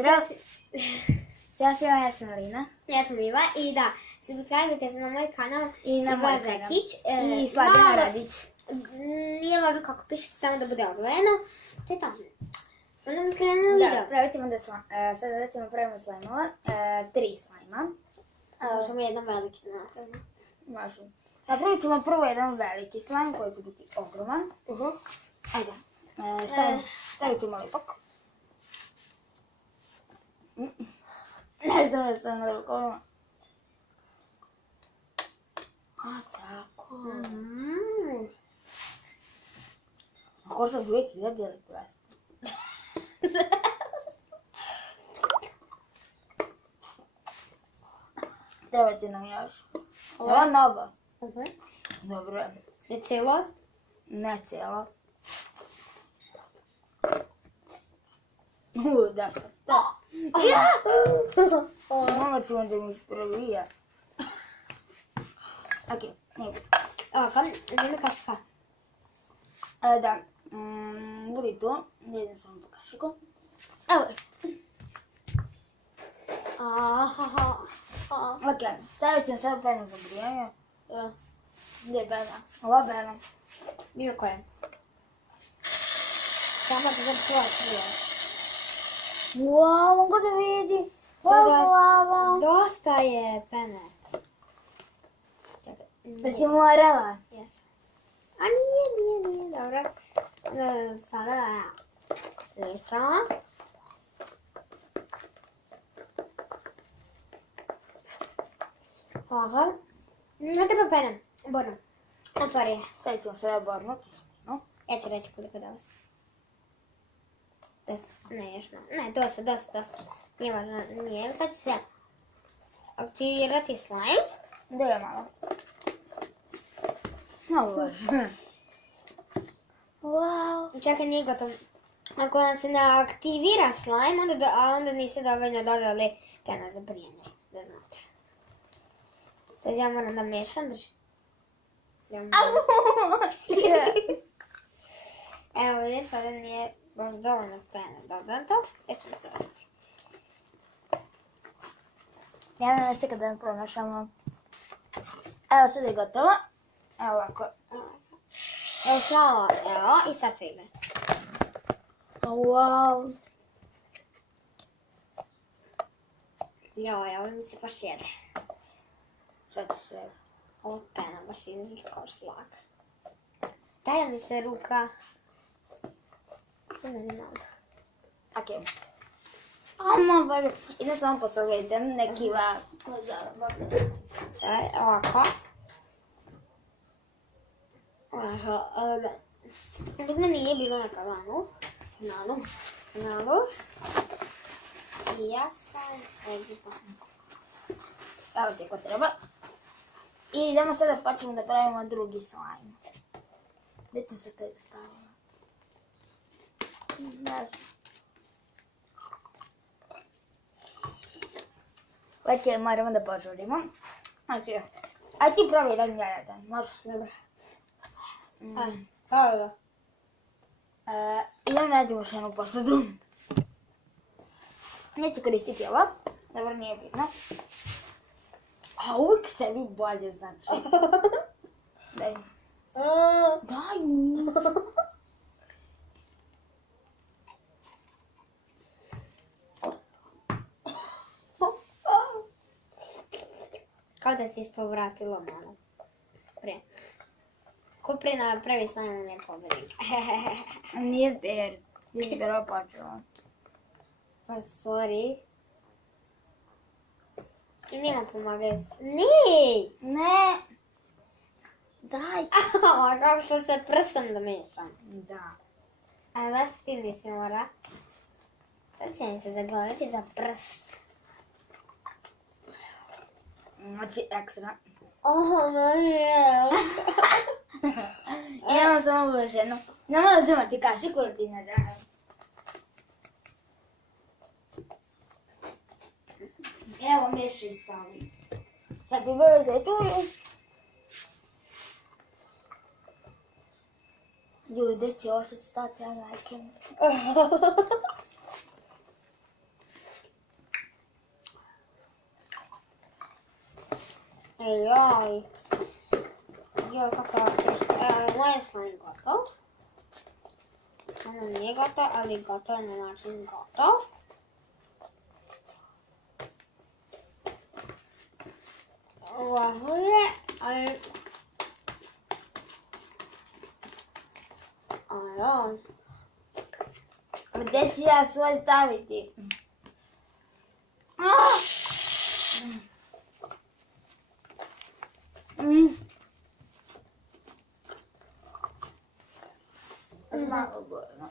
Pozdrav! Ja sam Marina. Ja sam Iva i da, subscribe-ite se na moj kanal I na moj Iva kanal. Zekić. I Slatina Radić. Nije važno kako pišete, samo da bude odvojeno. To je to. Onda mi krenemo video. Da, pravit ćemo sada recimo pravimo slajmova. 3 slajma. Možemo jedan veliki da napravimo. Možemo. Napravit ćemo prvo jedan veliki slajm koji će biti ogroman. Ajde. Stavit ćemo lipak. Ne znam da sam na rukovima. A, tako. Košta 2000 ili 200. Treba ti nam još. Ovo novo. Dobro je. Je cijelo? Ne cijelo. Da sam to. Malo ćemo da mi ispravija. Ok, nije biti. Evo kam, gdje mi kašika? Da, budi tu. Jedem samo po kašiku. Evo. Ok, stavit ćemo sada penu za brijanje. Gdje je pena? Ova pena. Bilo koje? Samo da sam čuva prije. Wow, mogu da vidi. Wow. Dosta je pene. Da si morala. Jesam. A nije, dobro. Sada ličamo. Ovako. Ne treba pene. Borno. Otvori je. Stavit ćemo sada bornu kiselinu. Ja ću reći koliko da vas. Ne, još malo. Ne, dosta. Nije važno, nije. Sad ću se aktivirati slime. Da je malo. Malo važno. Wow. Čekaj, nije gotovo. Ako nam se ne aktivira slime, onda niste dovoljno dodali pena za brijanje. Da znate. Sad ja moram da mešam, drži. Evo vidiš, ovdje nije baš dovoljno pene dodato. Ja ćemo staviti. Javno nas se kada pronašamo. Evo sad je gotovo. Evo ovako. Evo slala, evo i sad se ide. Wow. Joj, ovo mi se baš jede. Šta ti se redi? Ovo pena baš izgleda kao šlag. Daj mi se ruka. Ne malo. Ok. Amo, bolje. Idem samo posavljajte neki Sad, ovako. Dok me nije bilo na kanalu. I ja sam odlipa. Evo ti ko treba. I idemo sada počnemo da pravimo drugi slime. Gdje ćemo se taj da stavimo? Ne znam. Ok, moramo da požurimo. Ok. Aj ti probaj jedan ja jedan, može? Dobro. Hvala. Idem nađemo još jednu posadu. Neću koristiti ovo. Dobro, nije bitno. A uvijek sebi bolje, znači. Daj. Daj mi. Kao da si ispovratilo malo. Prije. Ko prije napravi s nama ne pobednik. Nije fair. Nije fair počela. Pa sorry. I nema pomagaj. Ne! Ne. Daj. Kako sam se prstom da mešam. Da. A zašto ti nisi mora? Sad će mi se zaglaviti za prst. Znači ekstra. Ne. Imamo samo još jednu. Nemoj uzimati kašiku ili ti ne dajem. Evo miješaj stavi. Happy birthday to you. Ljudi, gdje će ovo sad stati, ja majke mi. Joj. Joj, kako je moje slime gotov. Ono nije gotov, ali gotov na način gotov. Ovo je, ali... Ajoj. Gdje ću ja svoj staviti? Malo gorno.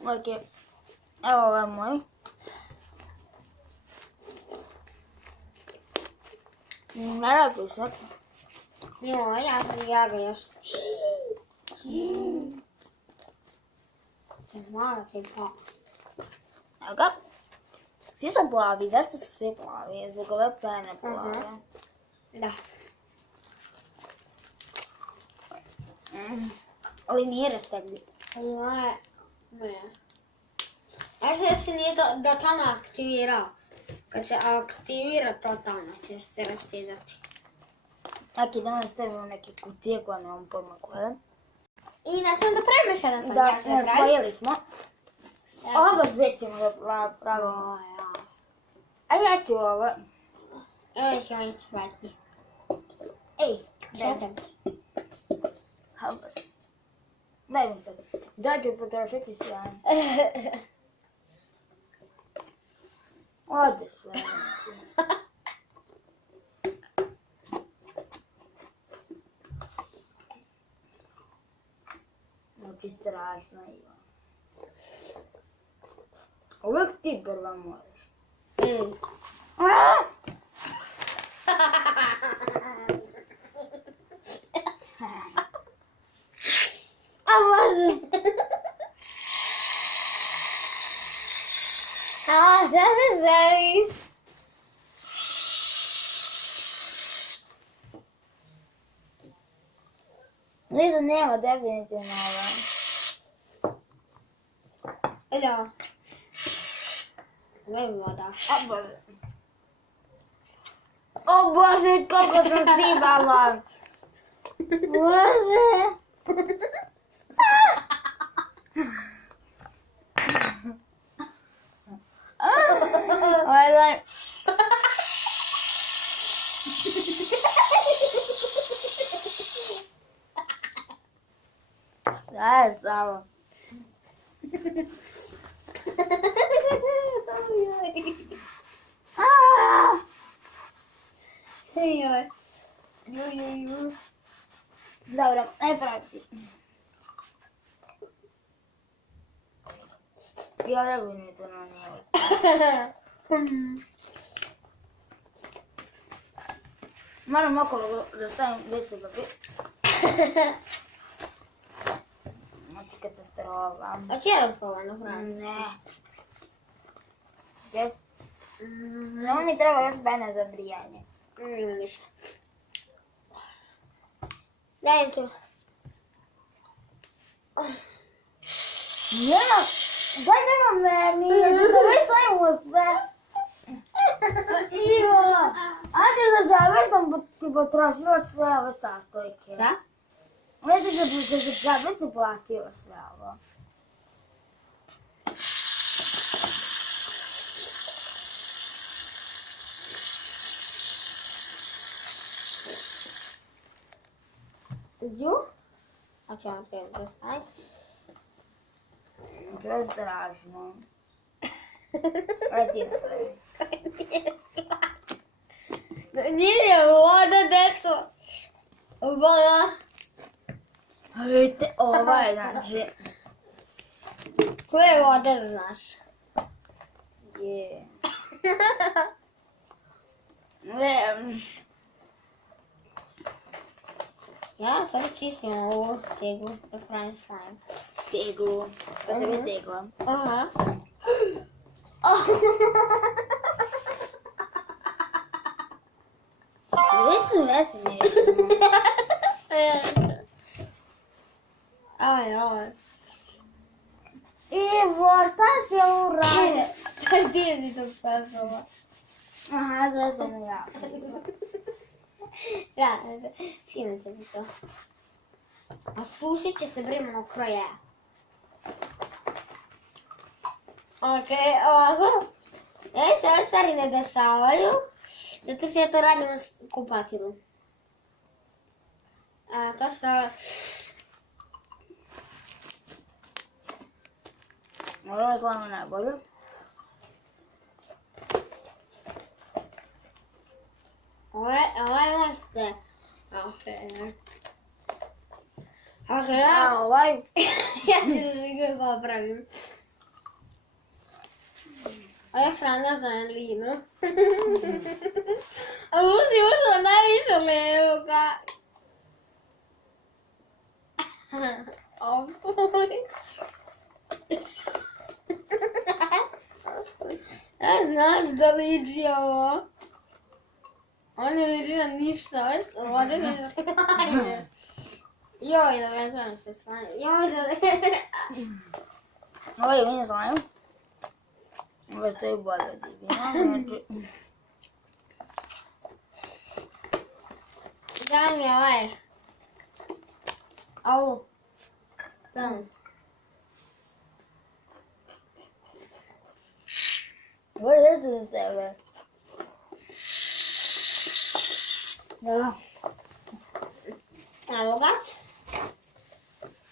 Ok, evo ovaj moj. Ne rakuj se. Joj, ja ga još. Se malo ti pa. Evo ga. Svi su plavi, zašto su svi plavi? Zbog ove pene plave. Da. Ali nije rastegli. Ne. Ja se nije totalno aktivirao. Kad se aktivira totalno će se rastezati. Tako idemo da stavimo neke kutije koje nemam pojma koje. I ne sam da praviš jedan sam Da, ja što pravi. spojili smo. Ovo sve ćemo da pravimo. A ja ću ovo. Evo ću ovdje vrati. Ej, Čekam. daj mi sad. Dođe potrošiti sjajno. Ode sve. Znači strašno ima. Uvijek ti prva moraš. A može. A, da se zove. Ništa nema definitivno ovo. Da. Ovo je voda. O Bože. O Bože, koliko sam stibala. Bože. Ovaj šta je samo? Dobro, aj prati. I ovdje budete na njegu. Moram okolo da stavim WC papir. Znači katastrofa. Hoće li polovno hranu? Ne. Samo mi treba još pene za brijanje. Ništa. Daj tu. Njena, daj nema meni, da već slavimo sve. Ivo, ajde za džabe sam ti potrošila sve ove sastojke. Da? Vidite da za džabe si platila sve ovo. Ju? A ćemo te da staviti? To je strašno. Ajde ti napravi. Nije voda, deco. Voda. Vidite, ovaj znači. Koje je voda, znaš? Je. Ne. Ja sad čistim ovu teglu da pravim slime. Teglu. Pa tebe tegla. Aha. Gdje su vesmirišno? Aj. Ivo, šta si uradio? Gdje si to spasala? Aha, zato sam ja. Da, skinut će ti to. A sušit će se vremeno kroje. Okej, ovako. Se ove stvari ne dešavaju, zato što ja to radim u kupatilu. A to što... Ovo je glavno najbolje. Ovo je možete. Okej. A ovaj, Ja ću da ga popravim. Ovo je hrana za Anlinu. A ovo si ušla najviše levoga. Znaš da liči ovo? Ovo ne liči na ništa, ovo je ništa stvarno. Joj, da vezam se stvarno. Joj, da ovo je meni znaju. Ovo je to i bolje od Divina. daj mi ovaj. Au. Da. Ovo je to za tebe. Da. Evo ga.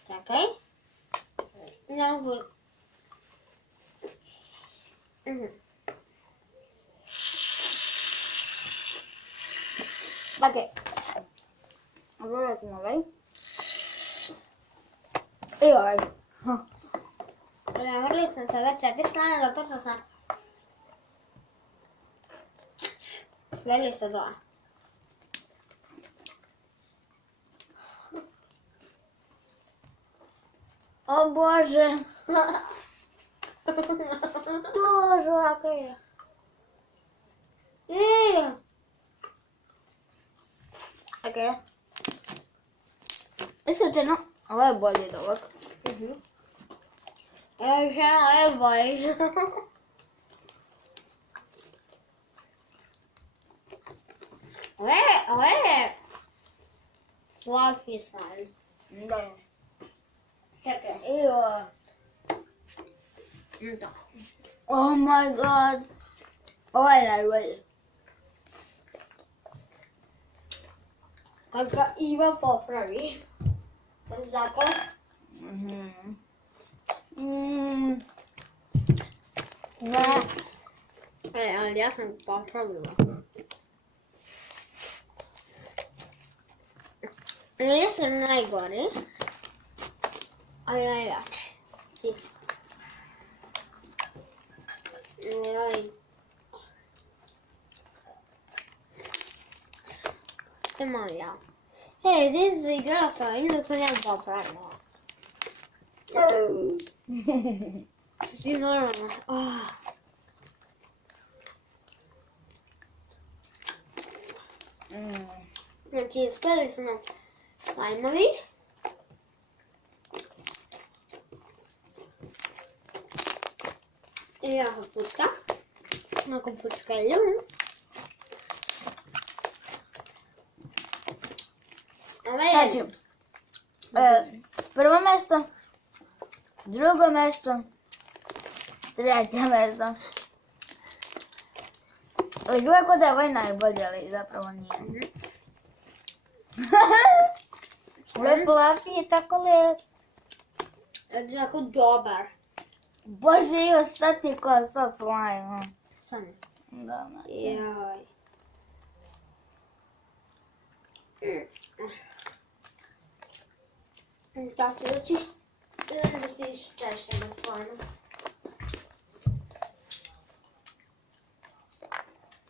Čekaj. Ne mogu. Okej. Odvratim ovaj. I ovaj. Navrli sam sada 4 strane, zato što sam sveli sa 2. O Bože. To žvaka je. Okej. Isključeno, ovo je bolje od ovog. Evo bolje. Ovo je fluffy slime. Da. Čekaj. I ovo. Da. Oh my god. Ovo je najbolje. Kad ga Iva popravi. Zato. Ne. Ali ja sam popravila. Ja sam najgori. Ali najjači. Idemo ja. Hej, gdje si igrala sa ovim dok sam ja popravila? Si normalno. Znači, izgledali su nam slajmovi. I jako pucka. Nakon puckaju. Znači, prvo mjesto, drugo mjesto, treće mjesto. Ali gleda kod da je ovaj najbolji, ali zapravo nije. Ovaj fluffy je tako lep. Je jako dobar. Bože, Ivo, sad ti je ko sad slime. Sam. Da, Jaj. Tako znači, da se iščešemo stvarno.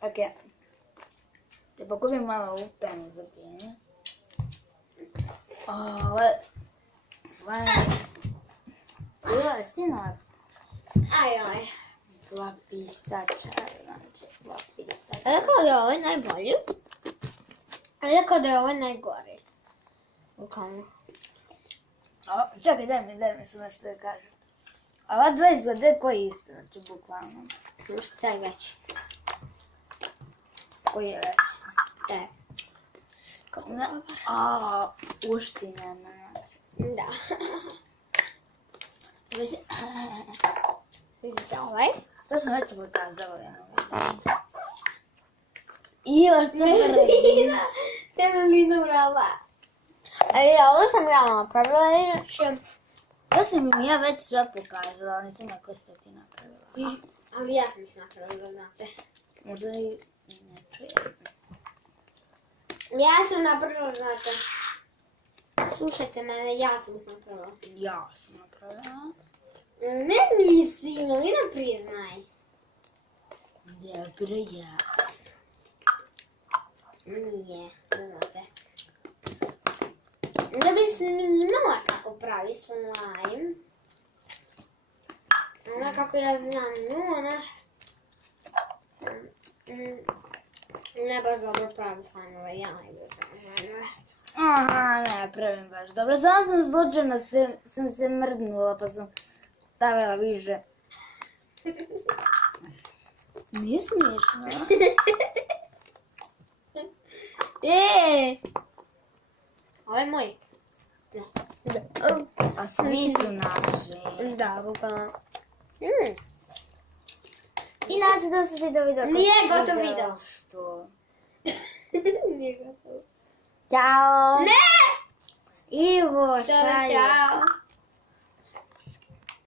Okej. Da pokupim malo ovu penu za pijenje. Ovo je slime. Ovo je sinar. Aj. Fluffy stačar, znači fluffy stačar. Rekao da je ovaj najbolji. Rekao da je ovaj najgori. Bukvalno. Čekaj, daj mi se nešto da kažem. A ova dva izgleda koji je isto, znači bukvalno. Šta je veći? Koji je veći? E. A, uština, znači. Da. Vidite ovaj? To sam već pokazala jednom videu. I još to prvi. Temelina brala. Ovo sam ja napravila, inače. To sam im ja već sve pokazala, ali nisam kako ste ti napravila. Ali ja sam ih napravila, da znate. Možda i ne čujem. Ja sam napravila, znate. Slušajte mene, ja sam ih napravila. Ja sam napravila. Ne nisi, Melina priznaj. Dobro, ja. Nije, da znate. Da bi snimala kako pravi slime. Ona kako ja znam nju, ona ne baš dobro pravi slime, ja najbolje pravi slime. Aha, ne pravim baš dobro. Samo sam slučajno sam se mrdnula pa sam stavila više. Nije smiješno. Ovo je moj. A svi su naši. Da, bukvalno. I nadam se da se svidio video. Nije gotov video. Što? Nije gotovo. Ćao. Ne! Ivo, šta je? Ćao.